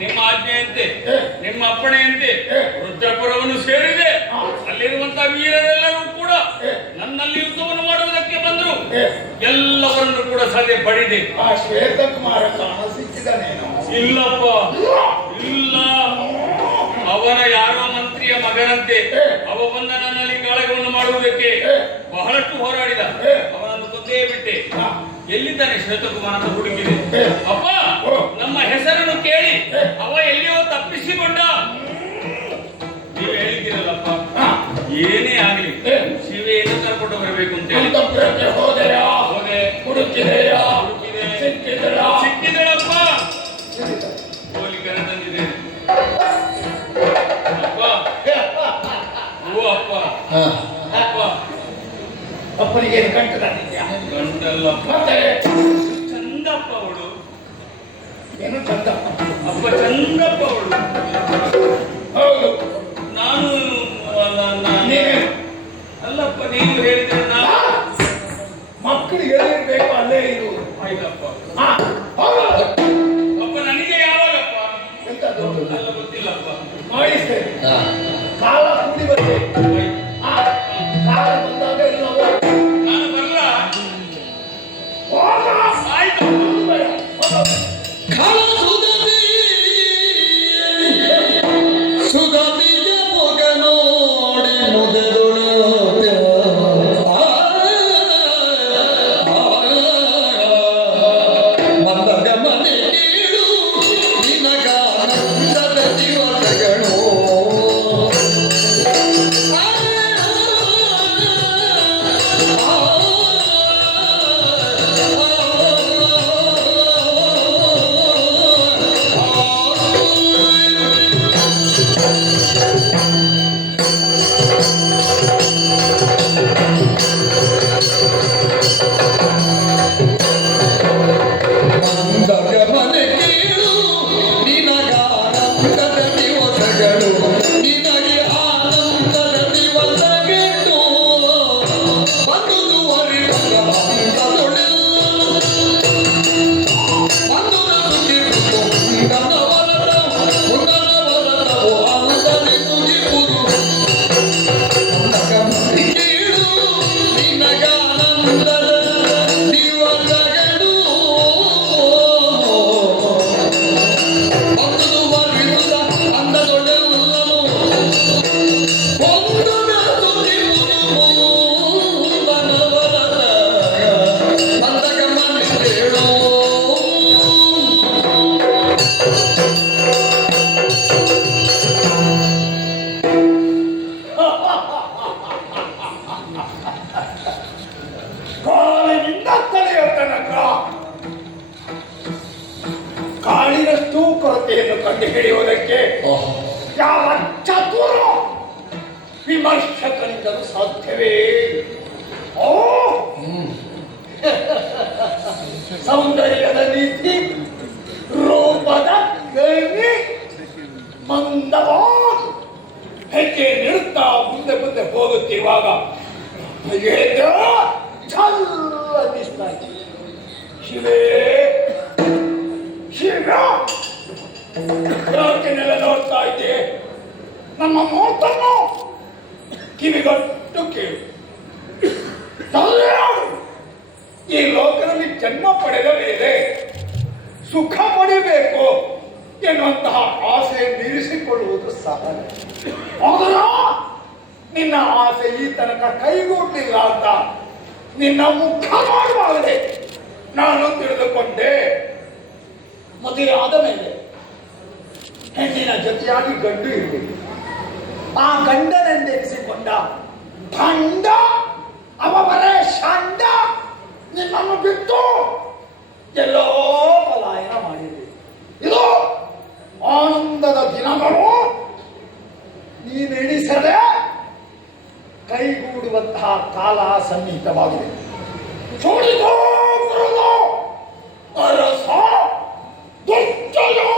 ನಿಮ್ಮ ಆಜ್ಞೆಯಂತೆ ನಿಮ್ಮ ಅಪ್ಪಣೆಯಂತೆ ರುದ್ರಪುರವನ್ನು ಸೇರಿದೆ. ಅಲ್ಲಿರುವಂತಹ ವೀರರೆಲ್ಲರೂ ಕೂಡ ನನ್ನಲ್ಲಿ ಯುದ್ಧವನ್ನು ಮಾಡುವುದಕ್ಕೆ ಬಂದರು. ಎಲ್ಲವರನ್ನು ಕೂಡ ಸದೆ ಬಡಿದೆ. ಶ್ವೇತಕುಮಾರ ಕಾಣ ಸಿಕ್ಕಿದನೇನು? ಇಲ್ಲಪ್ಪ, ಇಲ್ಲ. ಅವನ ಯಾರೋ ಮಂತ್ರಿಯ ಮಗನಂತೆ ಅವ ಬಂದ ನನ್ನಲ್ಲಿ ಕಾಳಗವನ್ನು ಮಾಡುವುದಕ್ಕೆ ಬಹಳಷ್ಟು ಹೋರಾಡಿದ. ಅವನನ್ನು ಕೊಂದೇ ಬಿಟ್ಟೆ. ಎಲ್ಲಿದ್ದಾನೆ ಶ್ವೇತಕುಮಾರ ಅಂತ ಹುಡುಕಿದೆ. ಅಪ್ಪ, ನಮ್ಮ ಹೆಸರನ್ನು ಕೇಳಿ ಅವ ಎಲ್ಲಿಯೋ ತಪ್ಪಿಸಿಕೊಂಡ. ನೀವು ಹೇಳಿದ್ದೀರಲ್ಲಪ್ಪ, ಏನೇ ಆಗ್ಲಿ ಶಿವೆಯನ್ನು ಕರ್ಕೊಂಡು ಬರಬೇಕು ಅಂತ ಹೇಳಿ ಸಿಕ್ಕಿದಳಪ್ಪ. ಹೋಲಿಕರ ತಂದಿದ್ದೇನೆ ಅಪ್ಪ. ಓ ಅಪ್ಪ, ಅಪ್ಪ ಅಪ್ಪನಿಗೆ ಗಂಟು ತಂದಿದ್ಯಾ? ಗಂಟಲ್ಲಪ್ಪ, ಚಂದಪ್ಪ ಅವಳು. ಏನು ಚಂದಪ್ಪ? ಅಪ್ಪ ಚಂದಪ್ಪ ಅವಳು. ಹೌದು. ನಾನು ಅಲ್ಲಪ್ಪ, ನೀವು ಹೇಳಿದ್ರೆ ನಾನು ಮಕ್ಕಳಿಗೆ ಎಲ್ಲಿರ್ಬೇಕು ಅಲ್ಲೇ ಇರು. ಆಯ್ತಪ್ಪ. ಅಪ್ಪ ನನಗೆ ಯಾವಾಗಪ್ಪ ಎಂತ ದೊಡ್ಡ ಅಲ್ಲ ಗೊತ್ತಿಲ್ಲಪ್ಪ. ಮಾಡಿಸ್ತೇನೆ. ಕಾಲ ಕೂಡಿ ಬರ್ತೇನೆ. ಕಾಲ ಬಂದಾಗ ಎಲ್ಲ ನಾನು ಬರಲ್ಲ. ಆಯ್ತು. ಸುಗಮಿಯ ಮೊಗ ನೋಡಿ ಮುದೆದೊಳು ಮಂದಗ ಮನೆ ಕೀಳು ನಿನಗಾನಂದದ ಜೀವನಗಳು. ಕಾಳಿನಷ್ಟು ಕೊರತೆಯನ್ನು ಕಂಡು ಹಿಡಿಯುವುದಕ್ಕೆ ಯಾವ ಚತುರ ವಿಮರ್ಶಕನಿಂದಲೂ ಸಾಧ್ಯವೇ? ಓ ಸೌಂದರ್ಯದ ನೀತಿ, ರೂಪದ ಗಣಿ, ಮಂದವಾದ ಹೆಜ್ಜೆ ನಿಡುತ್ತಾ ಮುಂದೆ ಮುಂದೆ ಹೋಗುತ್ತಿರುವಾಗ ಅನ್ನಿಸ್ತಾ ಇದೆ. ಶಿವೇ ಶಿವ, ಯಾಕೆನೆಲ್ಲ ನೋಡ್ತಾ ಇದ್ದೆ? ನಮ್ಮ ಮಾತನ್ನು ಕಿವಿಗೊಟ್ಟು ಕೇಳು. ಈ ಲೋಕದಲ್ಲಿ ಜನ್ಮ ಪಡೆದ ಮೇಲೆ ಸುಖ ಪಡಿಬೇಕು ಎನ್ನುವಂತಹ ಆಸೆ ಮೀರಿಸಿಕೊಳ್ಳುವುದು ಸಹಜ. ಆದರೆ ನಿನ್ನ ಆಸೆ ಈ ತನಕ ಕೈಗೂಡಲಿಲ್ಲ ಅಂತ ನಿನ್ನ ಮುಖ ಮಾಡುವಾಗಲೇ ನಾನು ತಿಳಿದುಕೊಂಡೆ. ಮದುವೆ ಆದ ಮೇಲೆ ಹೆಣ್ಣಿನ ಜೊತೆಯಾಗಿ ಗಂಡು ಇರಬೇಕು. ಆ ಗಂಡನೆಂದೆನಿಸಿಕೊಂಡ ಗಂಡ ಅವ ಬರೇ ಷಂಡ ನಿನ್ನನ್ನು ಬಿಟ್ಟು ಎಲ್ಲೋ ಪಲಾಯನ ಮಾಡಿದೆ. ಇದು ಆನಂದದ ದಿನಗಳು ನೀನೆಣಿಸದೆ ಕೈಗೂಡುವಂತಹ ಕಾಲ ಸನ್ನಿಹಿತವಾಗಿದೆ. ಚೋಡಿಕೋ ಬರಲು ಅರಸ ದುಷ್ಟನು.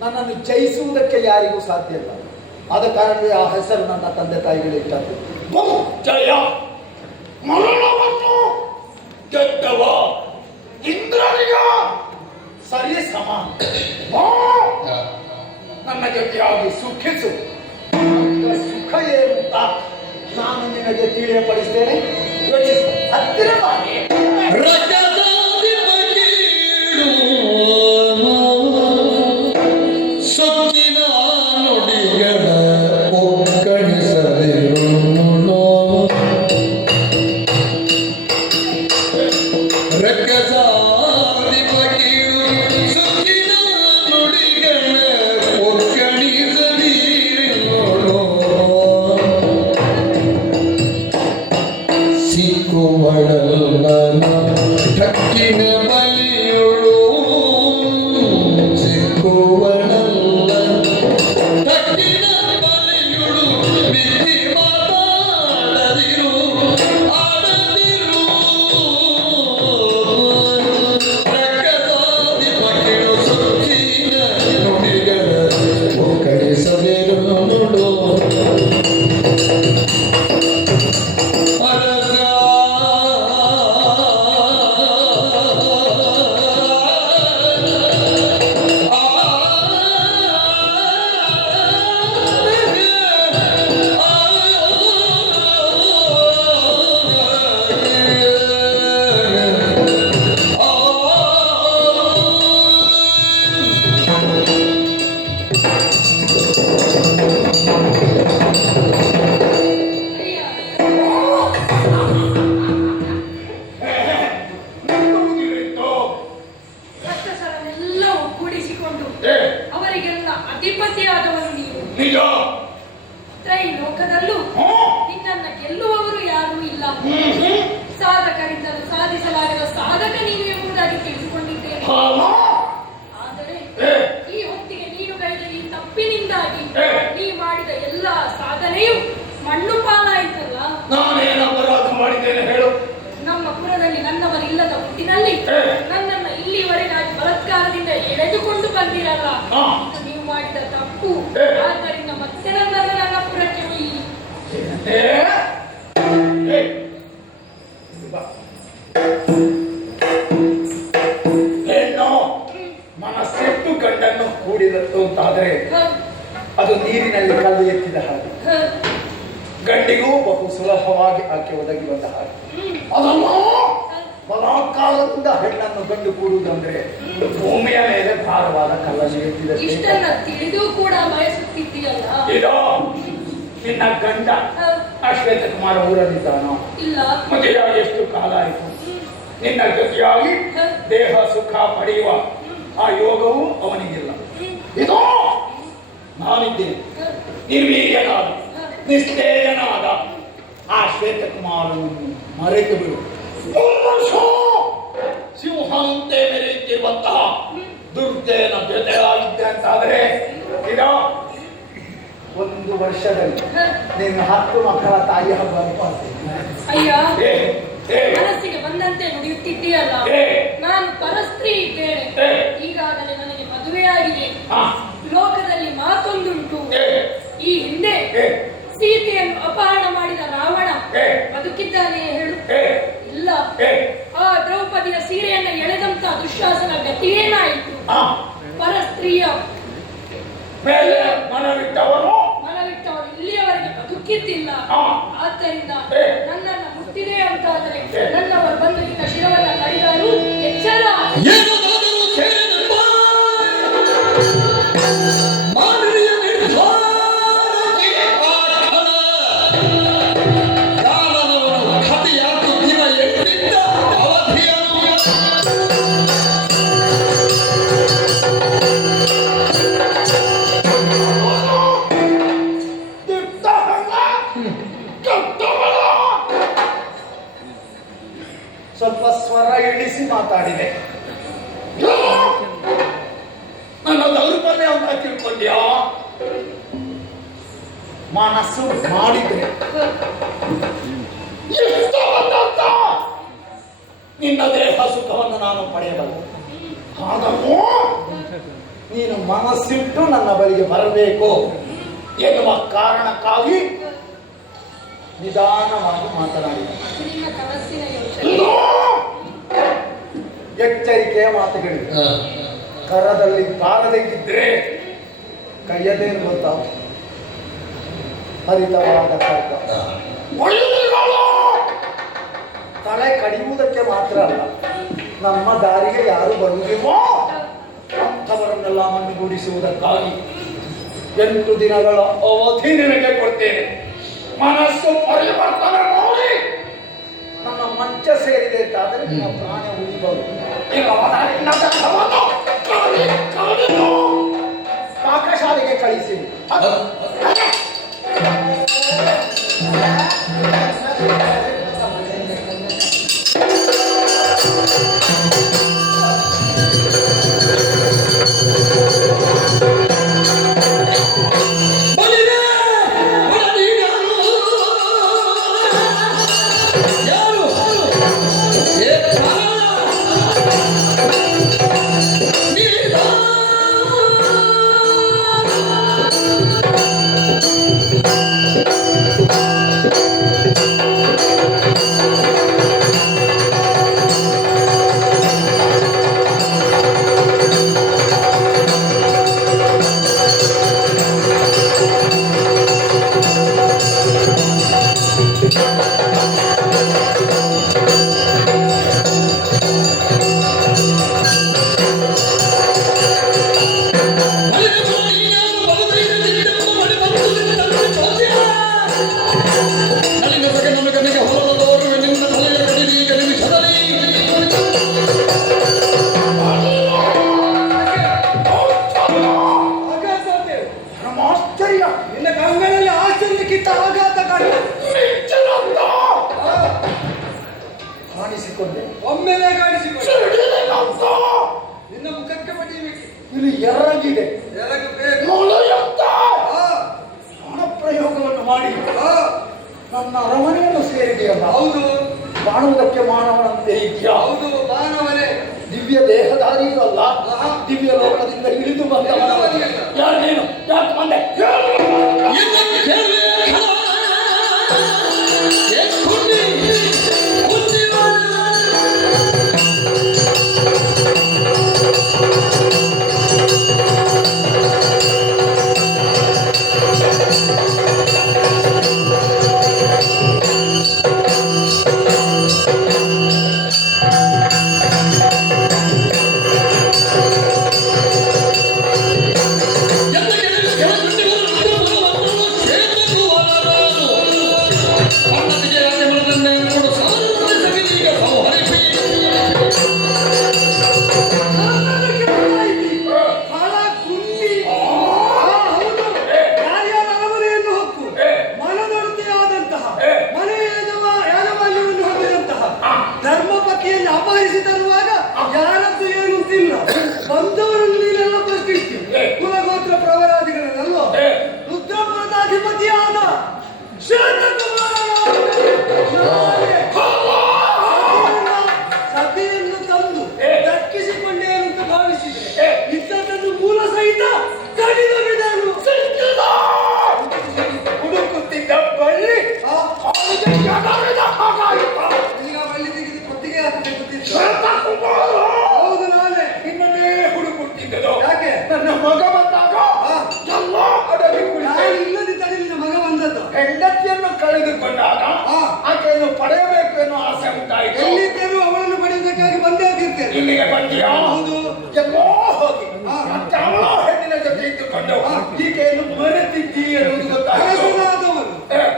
ನನ್ನನ್ನು ಜಯಿಸುವುದಕ್ಕೆ ಯಾರಿಗೂ ಸಾಧ್ಯ ಇಲ್ಲ. ಆದ ಕಾರಣವೇ ಆ ಹೆಸರು ನನ್ನ ತಂದೆ ತಾಯಿಗಳಿಟ್ಟದ್ದು. ದುರ್ಜಯ ಮರಣವನ್ನು ಗೆದ್ದವ ಇಂದ್ರನಿಗ ಸರಿ ಸಮ. ಬಾ, ನನ್ನ ಜೊತೆಯಾಗಿ ಸುಖಿಸು. ಸುಖ ಏನು ಅಂತ ನಾನು ನಿನಗೆ ತಿಳಿಯಪಡಿಸ್ತೇನೆ. ಯೋಚಿಸು. ಹತ್ತಿರ ಮಾಡಿ ಸೊಕ್ಕಿನ ನುಡಿಗಳ ಒಕ್ಕಣಿಸದಿರು ರಕ್ಕಸಾದಿ ಬಕೀಳು ಸೊಕ್ಕಿನ ನುಡಿಗಳ ಒಕ್ಕಣಿಸದಿರು ಸಿಕ್ಕುವಳಲ್ಲ ಠಕ್ಕಿನ ಬಲಿಯುಳು ಸಿಕ್ಕುವಳಲ್ಲ ಠಕ್ಕಿನ ಬಲಿಯುಳು ಬಿಸಿ ಮಾತಾಡದಿರು ಆಡದಿರು ರಕ್ಕಸಾದಿ ಬಕೀಳು ಸೊಕ್ಕಿನ ನುಡಿಗಳ ಒಕ್ಕಣಿಸದಿರು ನೋಡು ರಕ್ಕಸರನ್ನೆಲ್ಲ ಒಗ್ಗೂಡಿಸಿಕೊಂಡು ಅವರಿಗೆಲ್ಲ ಅಧಿಪತಿಯಾದವರು ನೀವು. ನಿಜ. ತ್ರೈಲೋಕದಲ್ಲೂ ನಿನ್ನನ್ನ ಗೆಲ್ಲುವವರು ಯಾರೂ ಇಲ್ಲ. ಸಾಧಕರಿಂದಲೂ ಸಾಧಿಸಲಾಗದ ಸಾಧಕ ನೀನು ಎಂಬುದಾಗಿ ತಿಳಿದುಕೊಂಡಿದ್ದೇನೆ. ಆದರೆ ಈ ಹೊತ್ತಿಗೆ ನೀನು ಗೈದ ಈ ತಪ್ಪಿನಿಂದಾಗಿ ನೀ ಮಾಡಿದ ಎಲ್ಲ ಸಾಧನೆಯು ಮಣ್ಣು ಪಾಲಾಯಿತಲ್ಲ. ನಾನೇನು ಅಪರಾಧ ಮಾಡಿದ್ದೇನೆ ಹೇಳು. ನಮ್ಮ ಪುರದಲ್ಲಿ ನನ್ನವರಿಲ್ಲದ ಹುಟ್ಟಿನಲ್ಲಿ ನನ್ನನ್ನ ಇಲ್ಲಿವರೆಗಾಗಿ ಬಲಾತ್ಕಾರದಿಂದ ಎಳೆದುಕೊಂಡು ಬಂದಿರಲ್ಲ. ಇದು ನೀವು ಮಾಡಿದ ತಪ್ಪು. ಆದ್ದರಿಂದ ಮತ್ತೆ ನನ್ನನ್ನು ನನ್ನ ಪುರಕ್ಕೆ ಒಯ್ಯಿ. ಹೆಣ್ಣು ಮನಸ್ಸೆಟ್ಟು ಗಂಡನ್ನು ಕೂಡಿದತ್ತು ಅಂತಾದರೆ ಅದು ನೀರಿನಲ್ಲಿ ಕಲ್ಲು ಎತ್ತಿದ ಹಾಗೆ. ಗಂಡಿಗೂ ಬಹು ಸುಲಭವಾಗಿ ಆಕೆ ಒದಗಿ ಬಂದ ಹಾಗೆ. ಅದಲ್ಲ ಬಲಾತ್ಕಾರದಿಂದ ಹೆಣ್ಣನ್ನು ಗಂಡು ಕೂಡುವುದಂದ್ರೆ ಭೂಮಿಯ ಮೇಲೆ ಭಾರವಾದ ಕಲ್ಲನ್ನು ಎತ್ತಿದ. ಇಷ್ಟನ್ನ ತಿಳಿದು ಕೂಡ ಬಯಸುತ್ತಿದ್ದೀಯಲ್ಲ. ಇದೋ ನಿನ್ನ ಗಂಡ ಅಶ್ವೇತ ಕುಮಾರ ಊರಲ್ಲಿದ್ದಾನೋ? ಇಲ್ಲ. ಮದುವೆಯಾಗಿ ಎಷ್ಟು ಕಾಲ ಆಯಿತು? ನಿನ್ನ ಜೊತೆಯಾಗಿ ದೇಹ ಸುಖ ಪಡೆಯುವ ಆ ಯೋಗವು ಅವನಿಗಿಲ್ಲ. ಇದೋ ನಾನಿದ್ದೇನೆ, ನಿರ್ವೀರ್ಯನಾದ ನಿಸ್ತೇಜನಾದ ಆ ಶ್ವೇತಕುಮಾರನನ್ನು ಮರೆತು ಬಿಡು. ಸಿಂಹಂತೆ ಮೆರೆಯುತ್ತಿರುವಂತಹ ದುರ್ಜಯನ ಜೊತೆಯಾಗಿದ್ದೆ ಅಂತಾದರೆ ಈಗ 1 ವರ್ಷದಲ್ಲಿ ನೀನು 10 ಮಕ್ಕಳ ತಾಯಿ ಹಬ್ಬ ಅಯ್ಯ, ಮನಸ್ಸಿಗೆ ಬಂದಂತೆ ನುಡಿಯುತ್ತಿದ್ದೀಯಲ್ಲ. ನಾನು ಪರಸ್ತ್ರೀ ಇದ್ದೇನೆ. ಈಗಾಗಲೇ ನನಗೆ ಮದುವೆಯಾಗಿದೆ. ಲೋಕದಲ್ಲಿ ಮಾತೊಂದುಂಟು. ಈ ಹಿಂದೆ ಸೀತೆಯನ್ನು ಅಪಹರಣ ಮಾಡಿದ ರಾವಣ ಬದುಕಿದ್ದಾನೆ ಹೇಳು? ಇಲ್ಲ. ಆ ದ್ರೌಪದಿಯ ಸೀರೆಯನ್ನು ಎಳೆದಂತ ದುಶ್ಯಾಸನ ಗತಿಯೇನಾಯಿತು? ಪರಸ್ತ್ರೀಯ ಮನವಿಟ್ಟವರು ಇಲ್ಲಿಯವರೆಗೆ ಬದುಕಿದ್ದಿಲ್ಲ. ಆದ್ದರಿಂದ ನನ್ನನ್ನು ಮುಟ್ಟಿದೆ ಅಂತಾದರೆ ನನ್ನವರು ಬಂದು ನಿನ್ನ ಶಿರವನ್ನ ಕಡಿದರು. ಎಚ್ಚರ. ಮಾತಾಡಿದೆ. ನನ್ನ ದೌರ್ಬಲ್ಯ ಅಂತ ತಿಳ್ಕೊಂಡ್ಯಾ? ಮನಸ್ಸು ಮಾಡಿದ್ರೆ ಇಷ್ಟವನ್ನಂತ ನಿನ್ನ ದೇಹ ಸುಖವನ್ನು ನಾನು ಪಡೆಯಬಲ್ಲೆ. ಹಾಗನ್ನು ನೀನು ಮನಸ್ಸಿಟ್ಟು ನನ್ನ ಬಳಿಗೆ ಬರಬೇಕು ಎನ್ನುವ ಕಾರಣಕ್ಕಾಗಿ ನಿಧಾನವಾಗಿ ಮಾತನಾಡಿದೆ. ನಿಮ್ಮ ಕನಸಿನ ಯೋಚನೆ. ಇದು ಎಚ್ಚರಿಕೆಯ ಮಾತುಗಳಿವೆ. ಹಾ. ಕರದಲ್ಲಿ ಬಾರದಿದ್ದರೆ ಕೈಯದೇನು ಗೊತ್ತಾ? ಹರಿತವಾದ ಖಡ್ಗ. ಒಳ್ಳೆಗಳು ತಲೆ ಕಡಿಯುವುದಕ್ಕೆ ಮಾತ್ರ ಅಲ್ಲ, ನಮ್ಮ ದಾರಿಗೆ ಯಾರು ಬರುವುದಿಲ್ವೋ ಅಂಥವರನ್ನೆಲ್ಲ ಮಣ್ಣುಗೂಡಿಸುವುದಕ್ಕಾಗಿ 8 ದಿನಗಳ ಅವಧಿ ನಿನಗೆ ಕೊಡ್ತೇನೆ. ಮನಸ್ಸು ಪರಿವರ್ತನೆ ಮಾಡಿ ನನ್ನ ಮಂಚ ಸೇರಿದೆ ಅಂತಾದರೆ ನಿಮ್ಮ ಪ್ರಾಣ ಉಳಿಬಹುದು. ಪಾಕಶಾಲೆಗೆ ಕಳಿಸಿ. ಕಾಣಿಸಿಕೊಂಡೆ. ಒಮ್ಮೆಲೆ ಕಾಣಿಸಿಕೊಂಡೆ. ನಿನ್ನ ಮುಖಕ್ಕೆ ಬಡಿಯಬೇಕು. ಇಲ್ಲಿ ಎರಗಿದೆ. ಎರಗಬೇಕು. ಪ್ರಯೋಗವನ್ನು ಮಾಡಿ ನನ್ನ ಅರಮನೆಯನ್ನು ಸೇರಿದೆಯಲ್ಲ. ಹೌದು. ಕಾಣುವುದಕ್ಕೆ ಮಾನವನಂತೆ ಇದೆಯಾ? ಹೌದು, ಮಾನವನೇ. ದಿವ್ಯ ದೇಹಧಾರಿಯೂ ಅಲ್ಲ, ದಿವ್ಯ ಲೋಕದಿಂದ ಇಳಿದು ಬಂದವನವನೇ. ಯಾರು ನೀನು? ಯಾಕೆ ಬಂದೆ? ಧರ್ಮಪತಿಯನ್ನು ಅಪಹರಿಸಿ ತರುವಾಗ ಯಾರದ್ದು ಏನು ಅಂತಿಲ್ಲ. ಬಂದವರನ್ನು ನೀನೆಲ್ಲ ಪ್ರಶ್ನಿಸಿ ಕುಲಗೋತ್ರ ಪ್ರವರಾದಿಗಳನ್ನಲ್ಲೋ ರುದ್ರಪುರದ ಅಧಿಪತಿಯಾದ ಸತಿಯನ್ನು ತಂದು ದಕ್ಕಿಸಿಕೊಂಡೇನು ಅಂತ ಭಾವಿಸಿದೆ. ಇದ್ದದನ್ನು ಮೂಲ ಸಹಿತ ಕಡಿದು ಬಿಡಲು ಹುಡುಕುತ್ತಿದ್ದ ಬಳ್ಳಿ ಈಗ ಬಳ್ಳಿ ತೆಗೆದು ಕೊಟ್ಟಿಗೆ ಹಾಕುತ್ತಿತ್ತು. ಹೌದು, ನಾನೇ ನಿನ್ನನ್ನೇ ಹುಡುಕುತ್ತಿದ್ದದು. ಯಾಕೆ? ನನ್ನ ಮಗ ಬಂದಾಗ ಎಲ್ಲ ಅಡಗಿ ನಾನು ಇಲ್ಲದಿದ್ದರೆ ನಿನ್ನ ಮಗ ಬಂದದ್ದು. ಹೆಂಡತಿಯನ್ನು ಕಳೆದುಕೊಂಡಾಗ ಆಕೆಯನ್ನು ಪಡೆಯಬೇಕು ಎನ್ನುವ ಆಸೆ ಉಂಟಾಯಿತು. ಎಲ್ಲಿದ್ದರೂ ಅವಳನ್ನು ಪಡೆಯುವುದಕ್ಕಾಗಿ ಬಂದೇ ಆಗಿರ್ತೇನೆ. ಇಲ್ಲಿಗೆ ಬಂದಿಯಾ? ಹೌದು. ಎಲ್ಲೋ ಹೋಗಿ ಮತ್ತೆ ಅವಳ ಹೆಣ್ಣಿನ ಜೊತೆ ಇದ್ದುಕೊಂಡು ಈಕೆಯನ್ನು ಮರೆತಿದ್ದಿ ಎನ್ನುವುದು ಗೊತ್ತಾಯಿತು. ಅರಸನಾದವನು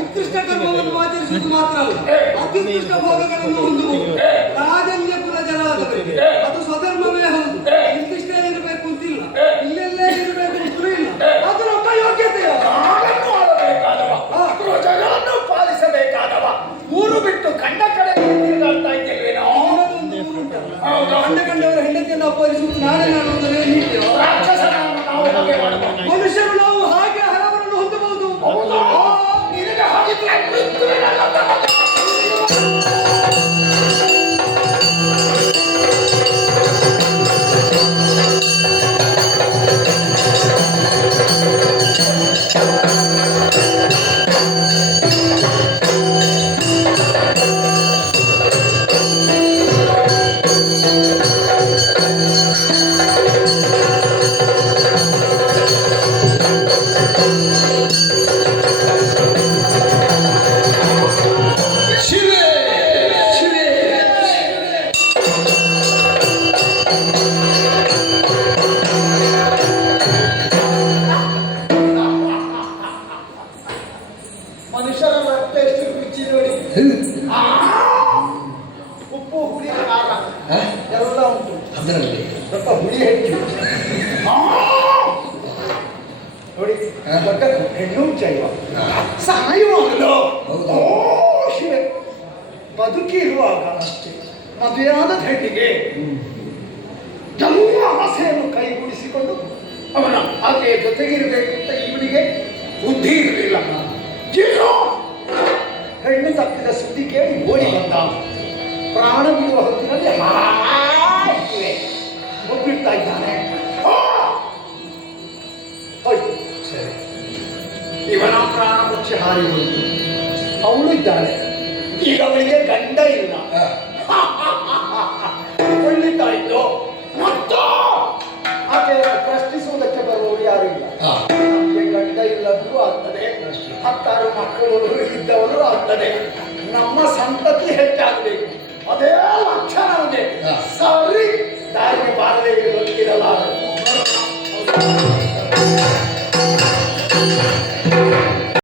ಉತ್ಕೃಷ್ಟ ಕರ್ಮವನ್ನು ಆಚರಿಸುವುದು ಮಾತ್ರ ಅಲ್ಲ, ಅತ್ಯುತ್ಕೃಷ್ಟ ಭೋಗಗಳನ್ನು ಹೊಂದುವುದು. ರಾಜನ್ಯ ಕುಲ ಜನಾದವರಿಗೆ ಅದು ಸ್ವಧರ್ಮವೇ ಹೌದು. ಇಂತಿಷ್ಟೇ ಇರಬೇಕು ಅಂತಿಲ್ಲ, ಇಲ್ಲೆಲ್ಲೇ ಇರಬೇಕು ಅಂತಲೂ ಇಲ್ಲ. ಅದು ನಮ್ಮ ಯೋಗ್ಯತೆಯ ನಾಡನ್ನು ಆಳಬೇಕಾದವ, ಪ್ರಜೆಗಳನ್ನು ಪಾಲಿಸಬೇಕಾದವ, ಊರು ಬಿಟ್ಟು ಕಂಡ ಕಡೆ ತಿರುಗಾಡ್ತಾ ಇದ್ದೇವೆ ನಾವು. ಒಂದು ಊರುಂಟಲ್ಲ, ಹೌದಾ? ಶಿವೆ ಶಿವೆ ಮನುಷ್ಯರ ರಕ್ತ ಎಷ್ಟು ರುಚಿ ನೋಡಿ. ಆ, ಉಪ್ಪು ಹುಳಿ ಖಾರ ಹ? ಎಲ್ಲ ಉಂಟು. ಅದರಲ್ಲಿ ಸ್ವಲ್ಪ ಹುಳಿ ಹೆಚ್ಚು. ಆ, ನೋಡಿ ದೊಡ್ಡ ಹೆಣ್ಣು ಜೈವ ಸಾಯುವಾಗಲೋ ಹೌದು. ಓ ಶಿವೆ ಬದುಕಿ ಇರುವಾಗ ಅಷ್ಟೇ ಮದುವೆಯಾದ ಹೆಣ್ಣಿಗೆ ಎಲ್ಲ ಆಸೆಯನ್ನು ಕೈಗೂಡಿಸಿಕೊಂಡು ಅವನ ಆಕೆಯ ಜೊತೆಗಿರಬೇಕು ಅಂತ ಇವನಿಗೆ ಬುದ್ಧಿ ಇರಲಿಲ್ಲ. ಏನೋ ಹೆಣ್ಣು ತಪ್ಪಿದ ಸುದ್ದಿ ಕೇಳಿ ಓಡಿ ಬಂದ. ಪ್ರಾಣ ಬಿಡುವ ಹೊತ್ತಿನಲ್ಲಿ ಹಾಗೆ ಒಬ್ಬಿಡ್ತಾ ಇದ್ದಾನೆ. ಆ! ಹೋಯ್ತು. ಸರಿ ಇವನ ಪ್ರಾಣ ಪಕ್ಷಿ ಹಾರಿ ಹೋಯಿತು. ಅವಳು ಇದ್ದಾಳೆ, ಈಗ ಅವಳಿಗೆ ಗಂಡ ಇಲ್ಲ. ಒಳ್ಳಿತಾಯ್ತು. ಮತ್ತು ಆಕೆ ಪ್ರಶ್ನಿಸುವುದಕ್ಕೆ ಬರುವವರು ಯಾರು ಇಲ್ಲ. ಹಾ. ನಮಗೆ ಗಂಡ ಇಲ್ಲದ್ರೂ ಆಗ್ತದೆ, 10 ಮಕ್ಕಳು ಇದ್ದವರು ಆಗ್ತದೆ. ನಮ್ಮ ಸಂತತಿ ಹೆಚ್ಚಾಗಬೇಕು, ಅದೇ ಲಕ್ಷ್ಯ ನಮಗೆ. ಹಾ. ಸರಿ ದಾರಿಗೆ ಬಾರದೇ ಇರಲಾರ.